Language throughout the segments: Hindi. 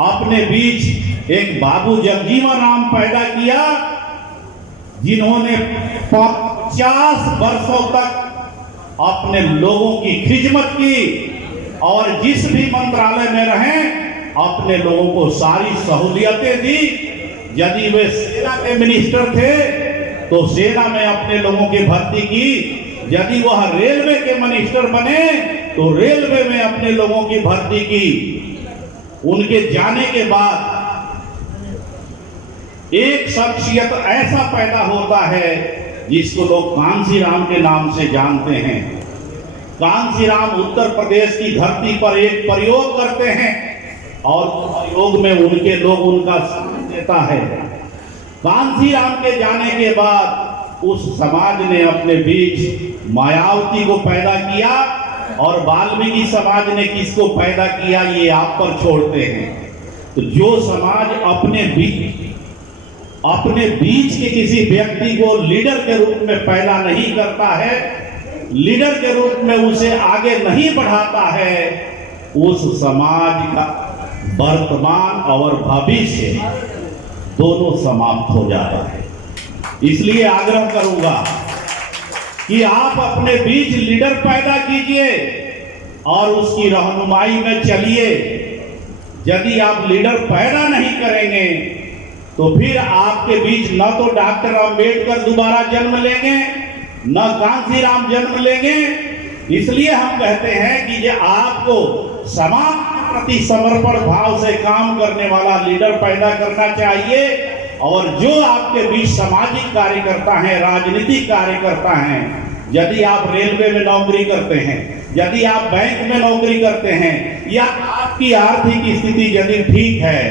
अपने बीच एक बाबू जगजीवन राम पैदा किया, जिन्होंने 50 वर्षों तक अपने लोगों की खिदमत की और जिस भी मंत्रालय में रहे अपने लोगों को सारी सहूलियतें दी। यदि वे सेना के मिनिस्टर थे तो सेना में अपने लोगों की भर्ती की, यदि वह रेलवे के मिनिस्टर बने तो रेलवे में अपने लोगों की भर्ती की। उनके जाने के बाद एक शख्सियत ऐसा पैदा होता है जिसको लोग कांशीराम के नाम से जानते हैं। कांशीराम उत्तर प्रदेश की धरती पर एक प्रयोग करते हैं और प्रयोग में उनके लोग उनका साथ देता है। कांशीराम के जाने के बाद उस समाज ने अपने बीच मायावती को पैदा किया और वाल्मीकि समाज ने किसको पैदा किया ये आप पर छोड़ते हैं। तो जो समाज अपने बीच के किसी व्यक्ति को लीडर के रूप में पैदा नहीं करता है, लीडर के रूप में उसे आगे नहीं बढ़ाता है, उस समाज का वर्तमान और भविष्य दोनों समाप्त हो जाता है। इसलिए आग्रह करूंगा कि आप अपने बीच लीडर पैदा कीजिए और उसकी रहनुमाई में चलिए। यदि आप लीडर पैदा नहीं करेंगे तो फिर आपके बीच न तो डॉक्टर अंबेडकर दोबारा जन्म लेंगे न कांशीराम जन्म लेंगे। इसलिए हम कहते हैं कि ये आपको समाज के प्रति समर्पण भाव से काम करने वाला लीडर पैदा करना चाहिए और जो आपके बीच सामाजिक कार्यकर्ता हैं, राजनीतिक कार्यकर्ता हैं, यदि आप रेलवे में नौकरी करते हैं, यदि आप बैंक में नौकरी करते हैं या आपकी आर्थिक स्थिति यदि ठीक है,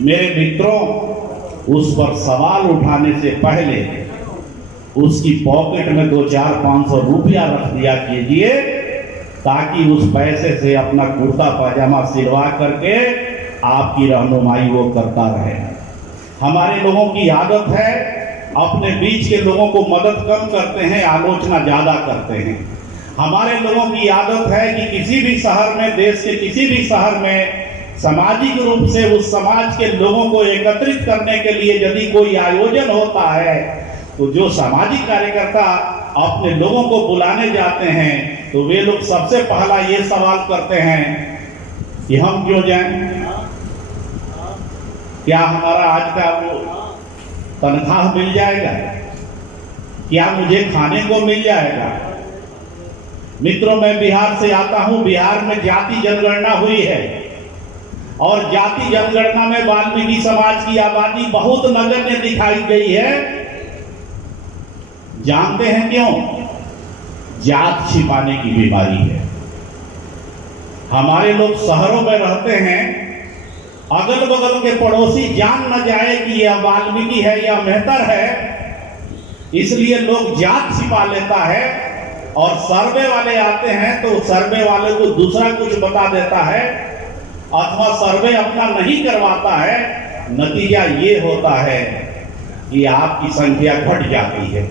मेरे मित्रों, उस पर सवाल उठाने से पहले उसकी पॉकेट में 2-4-500 रुपया रख दिया कीजिए ताकि उस पैसे से अपना कुर्ता पाजामा सिलवा करके आपकी रहनुमाई वो करता रहे। हमारे लोगों की आदत है अपने बीच के लोगों को मदद कम करते हैं, आलोचना ज्यादा करते हैं। हमारे लोगों की आदत है कि किसी भी शहर में, देश के किसी भी शहर में सामाजिक रूप से उस समाज के लोगों को एकत्रित करने के लिए यदि कोई आयोजन होता है तो जो सामाजिक कार्यकर्ता अपने लोगों को बुलाने जाते हैं तो वे लोग सबसे पहला ये सवाल करते हैं कि हम क्यों जाएं, क्या हमारा आज का वो तनख्वाह मिल जाएगा, क्या मुझे खाने को मिल जाएगा। मित्रों, मैं बिहार से आता हूं। बिहार में जाति जनगणना हुई है और जाति जनगणना में वाल्मीकि समाज की आबादी बहुत नगण्य दिखाई गई है। जानते हैं क्यों? जात छिपाने की बीमारी है। हमारे लोग शहरों में रहते हैं, अगल बगल के पड़ोसी जान न जाए कि यह वाल्मीकि है या मेहतर है, इसलिए लोग जात छिपा लेता है और सर्वे वाले आते हैं तो सर्वे वाले को दूसरा कुछ बता देता है अथवा सर्वे अपना नहीं करवाता है। नतीजा ये होता है कि आपकी संख्या घट जाती है।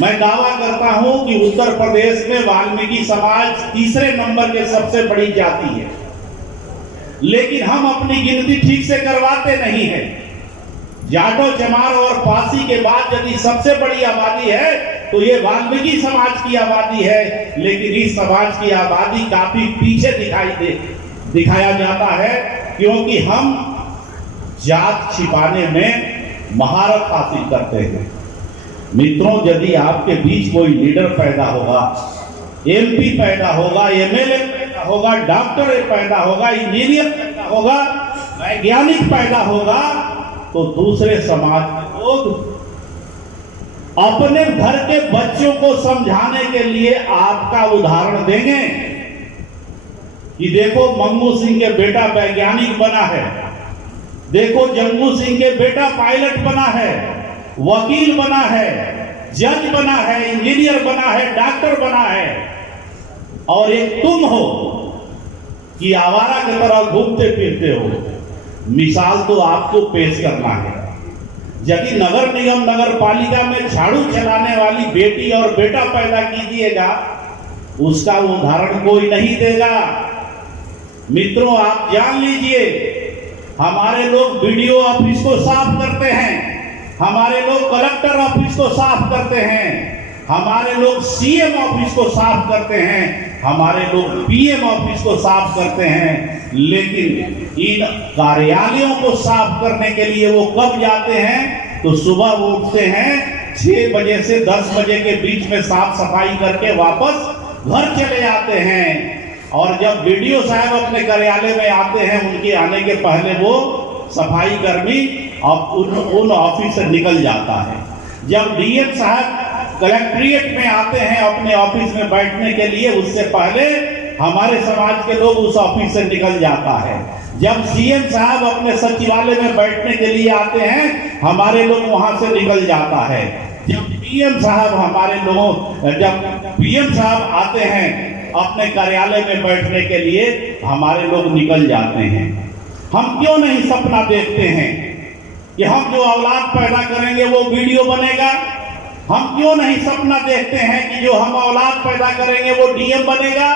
मैं दावा करता हूं कि उत्तर प्रदेश में वाल्मीकि समाज तीसरे नंबर के सबसे बड़ी जाति है, लेकिन हम अपनी गिनती ठीक से करवाते नहीं हैं। जाटो, चमार और पासी के बाद यदि सबसे बड़ी आबादी है तो ये वाल्मीकि समाज की आबादी है, लेकिन इस समाज की आबादी काफी पीछे दिखाया जाता है क्योंकि हम जात छिपाने में महारत हासिल करते हैं। मित्रों, यदि आपके बीच कोई लीडर पैदा होगा, एमपी पैदा होगा, एमएलए पैदा होगा, डॉक्टर पैदा होगा, इंजीनियर पैदा होगा, वैज्ञानिक पैदा होगा, तो दूसरे समाज के लोग अपने घर के बच्चों को समझाने के लिए आपका उदाहरण देंगे कि देखो मंगू सिंह के बेटा वैज्ञानिक बना है, देखो जंगू सिंह के बेटा पायलट बना है, वकील बना है, जज बना है, इंजीनियर बना है, डॉक्टर बना है, और एक तुम हो कि आवारा की तरह घूमते फिरते हो। मिसाल तो आपको पेश करना है। यदि नगर निगम, नगर पालिका में झाड़ू चलाने वाली बेटी और बेटा पैदा कीजिएगा, उसका उदाहरण कोई नहीं देगा। मित्रों, आप जान लीजिए, हमारे लोग बीडीओ ऑफिस को साफ करते हैं, हमारे लोग कलेक्टर ऑफिस को साफ करते हैं, हमारे लोग सीएम ऑफिस को साफ करते हैं, हमारे लोग पीएम ऑफिस को साफ करते हैं, लेकिन इन कार्यालयों को साफ करने के लिए वो कब जाते हैं? तो सुबह वो उठते हैं 6 बजे से 10 बजे के बीच में साफ सफाई करके वापस घर चले जाते हैं। और जब बीडीओ साहब अपने कार्यालय में आते हैं, उनके आने के पहले वो सफाई कर्मी उन ऑफिस से निकल जाता है। जब डीएम साहब कलेक्ट्रेट में आते हैं अपने ऑफिस में बैठने के लिए, उससे पहले हमारे समाज के लोग उस ऑफिस से निकल जाता है। जब सीएम साहब अपने सचिवालय में बैठने के लिए आते हैं, हमारे लोग वहां से निकल जाता है। जब पीएम साहब आते हैं अपने कार्यालय में बैठने के लिए, हमारे लोग निकल जाते हैं। हम क्यों नहीं सपना देखते हैं कि हम जो औलाद पैदा करेंगे वो वीडियो बनेगा? हम क्यों नहीं सपना देखते हैं कि जो हम औलाद पैदा करेंगे वो डीएम बनेगा?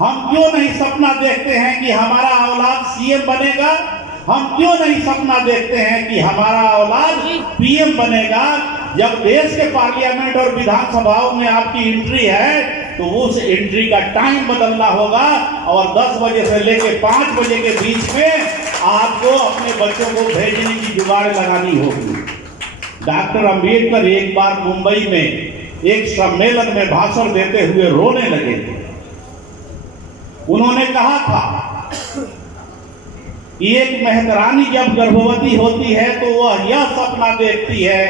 हम क्यों नहीं सपना देखते हैं कि हमारा औलाद सीएम बनेगा? हम क्यों नहीं सपना देखते हैं कि हमारा औलाद पीएम बनेगा? जब देश के पार्लियामेंट और विधानसभाओं में आपकी एंट्री है, तो उस एंट्री का टाइम बदलना होगा और 10 बजे से लेकर 5 बजे के बीच में आपको अपने बच्चों को भेजने की जुगाड़ लगानी होगी। डॉक्टर अंबेडकर एक बार मुंबई में एक सम्मेलन में भाषण देते हुए रोने लगे थे। उन्होंने कहा था कि एक महतरानी जब गर्भवती होती है तो वह यह सपना देखती है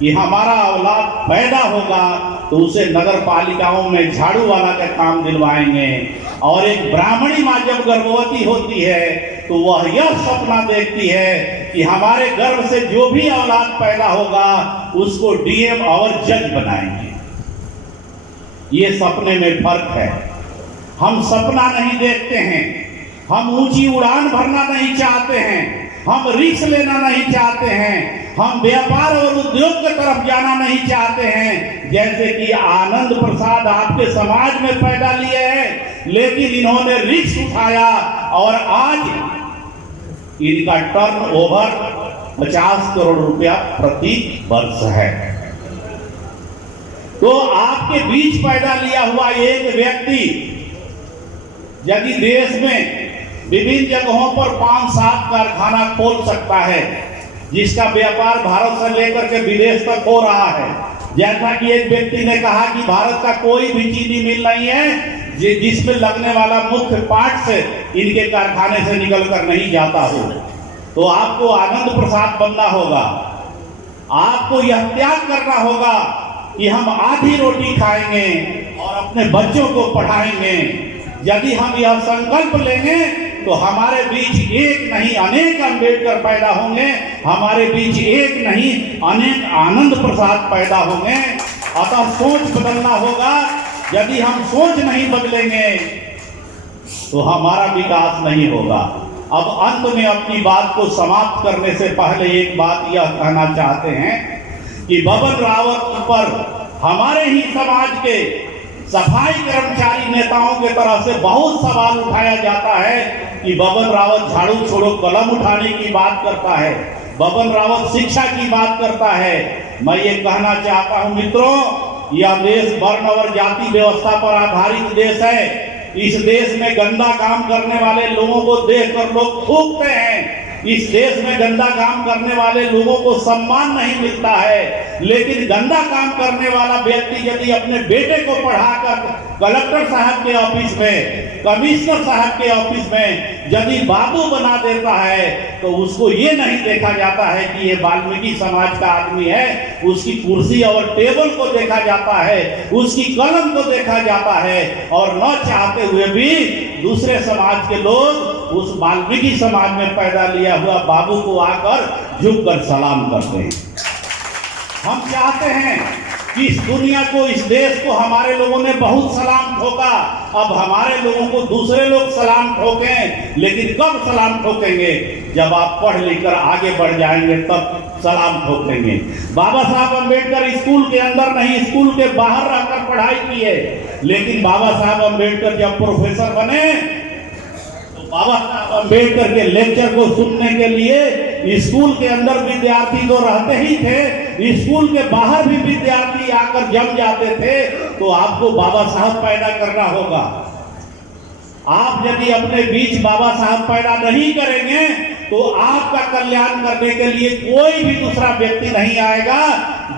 कि हमारा औलाद पैदा होगा तो उसे नगर पालिकाओं में झाड़ू वाला का काम दिलवाएंगे, और एक ब्राह्मणी माँ जब गर्भवती होती है तो वह यह सपना देखती है कि हमारे गर्भ से जो भी औलाद पैदा होगा उसको डीएम और जज बनाएंगे। ये सपने में फर्क है। हम सपना नहीं देखते हैं, हम ऊंची उड़ान भरना नहीं चाहते हैं, हम रिस्क लेना नहीं चाहते हैं, हम व्यापार और उद्योग की तरफ जाना नहीं चाहते हैं। जैसे कि आनंद प्रसाद आपके समाज में पैदा लिए हैं, लेकिन इन्होंने रिस्क उठाया और आज इनका टर्नओवर 50 करोड़ रुपया प्रति वर्ष है। तो आपके बीच पैदा लिया हुआ एक व्यक्ति यदि देश में विभिन्न जगहों पर 5-7 कारखाना खोल सकता है, जिसका व्यापार भारत से लेकर के विदेश तक हो रहा है। जैसा कि एक व्यक्ति ने कहा कि भारत का कोई भी चीनी मिल नहीं है जिसमें लगने वाला मुख्य पार्ट से इनके कारखाने से निकल कर नहीं जाता हो। तो आपको आनंद प्रसाद बनना होगा, आपको यह त्याग करना होगा कि हम आधी रोटी खाएंगे और अपने बच्चों को पढ़ाएंगे। यदि हम यह संकल्प लेंगे तो हमारे बीच एक नहीं अनेक अंबेडकर पैदा होंगे, हमारे बीच एक नहीं अनेक आनंद प्रसाद पैदा होंगे। अतः सोच बदलना होगा। यदि हम सोच नहीं बदलेंगे तो हमारा विकास नहीं होगा। अब अंत में अपनी बात को समाप्त करने से पहले एक बात यह कहना चाहते हैं कि बबन रावत पर हमारे ही समाज के सफाई कर्मचारी नेताओं के तरफ से बहुत सवाल उठाया जाता है कि बबन रावत झाड़ू छोड़ो कलम उठाने की बात करता है, बबन रावत शिक्षा की बात करता है। मैं ये कहना चाहता हूं मित्रों, यह देश वर्ण और जाति व्यवस्था पर आधारित देश है। इस देश में गंदा काम करने वाले लोगों को देखकर लोग थूकते हैं। इस देश में गंदा काम करने वाले लोगों को सम्मान नहीं मिलता है, लेकिन गंदा काम करने वाला व्यक्ति यदि अपने बेटे को पढ़ाकर कलेक्टर साहब के ऑफिस में, कमिश्नर साहब के ऑफिस में यदि बाबू बना देता है तो उसको ये नहीं देखा जाता है कि ये वाल्मीकि समाज का आदमी है। उसकी कुर्सी और टेबल को देखा जाता है, उसकी कलम को देखा जाता है, और न चाहते हुए भी दूसरे समाज के लोग उस वाल्मीकि समाज में पैदा लिया हुआ बाबू को आकर झुककर सलाम करते हैं। हम चाहते हैं कि इस दुनिया को, इस देश को हमारे लोगों ने बहुत सलाम ठोका, अब हमारे लोगों को दूसरे लोग सलाम ठोकें। लेकिन कब सलाम ठोकेंगे? जब आप पढ़ लिख कर आगे बढ़ जाएंगे तब सलाम ठोकेंगे। बाबा साहब अम्बेडकर स्कूल के अंदर नहीं, स्कूल के बाहर रहकर पढ़ाई की है, लेकिन बाबा साहब अम्बेडकर जब प्रोफेसर बने तो बाबा साहब अम्बेडकर के लेक्चर को सुनने के लिए स्कूल के अंदर विद्यार्थी तो रहते ही थे, स्कूल के बाहर भी विद्यार्थी आकर जम जाते थे। तो आपको बाबा साहब पैदा करना होगा। आप यदि अपने बीच बाबा साहब पैदा नहीं करेंगे तो आपका कल्याण करने के लिए कोई भी दूसरा व्यक्ति नहीं आएगा।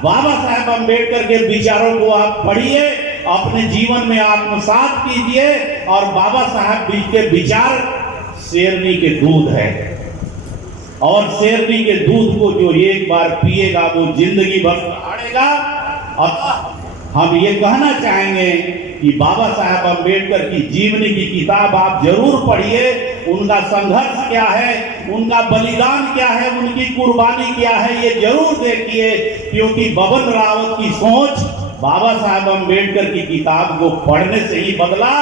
बाबा साहब अम्बेडकर के विचारों को आप पढ़िए, अपने जीवन में आत्मसात कीजिए। और बाबा साहब के विचार शेरनी के दूध है, और शेरनी के दूध को जो एक बार पिएगा वो जिंदगी भर सहारेगा। और हम ये कहना चाहेंगे कि बाबा साहब अम्बेडकर की जीवनी की किताब आप जरूर पढ़िए। उनका संघर्ष क्या है, उनका बलिदान क्या है, उनकी कुर्बानी क्या है, ये जरूर देखिए। क्योंकि बबन रावत की सोच बाबा साहब अम्बेडकर की किताब को पढ़ने से ही बदला।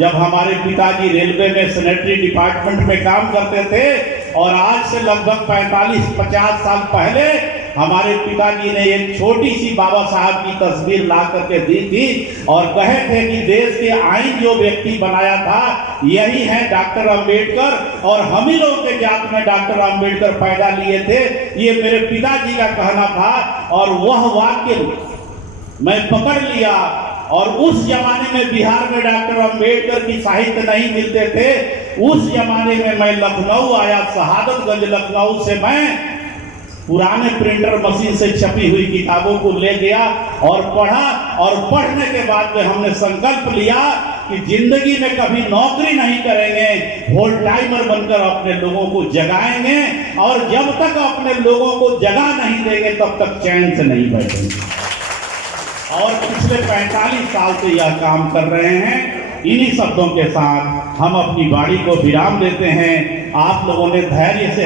जब हमारे पिताजी रेलवे में सैनिटरी डिपार्टमेंट में काम करते थे, और आज से लगभग 45-50 साल पहले हमारे पिताजी ने एक छोटी सी बाबा साहब की तस्वीर ला करके दी थी, और कहे थे कि देश के आईन जो व्यक्ति बनाया था यही है डॉक्टर अम्बेडकर, और हम ही लोगों के जात में डॉक्टर अम्बेडकर पैदा लिए थे। ये मेरे पिताजी का कहना था, और वह वाक्य मैं पकड़ लिया। और उस जमाने में बिहार में डॉक्टर अम्बेडकर की साहित्य नहीं मिलते थे। उस जमाने में मैं लखनऊ आया, शहादतगंज लखनऊ से मैं पुराने प्रिंटर मशीन से छपी हुई किताबों को ले गया और पढ़ा। और पढ़ने के बाद में हमने संकल्प लिया कि जिंदगी में कभी नौकरी नहीं करेंगे, होल टाइमर बनकर अपने लोगों को जगाएंगे, और जब तक अपने लोगों को जगा नहीं देंगे तब तक चैन से नहीं बैठेंगे। और पिछले 45 साल से यह काम कर रहे हैं। इन्हीं शब्दों के साथ हम अपनी वाणी को विराम देते हैं। आप लोगों ने धैर्य से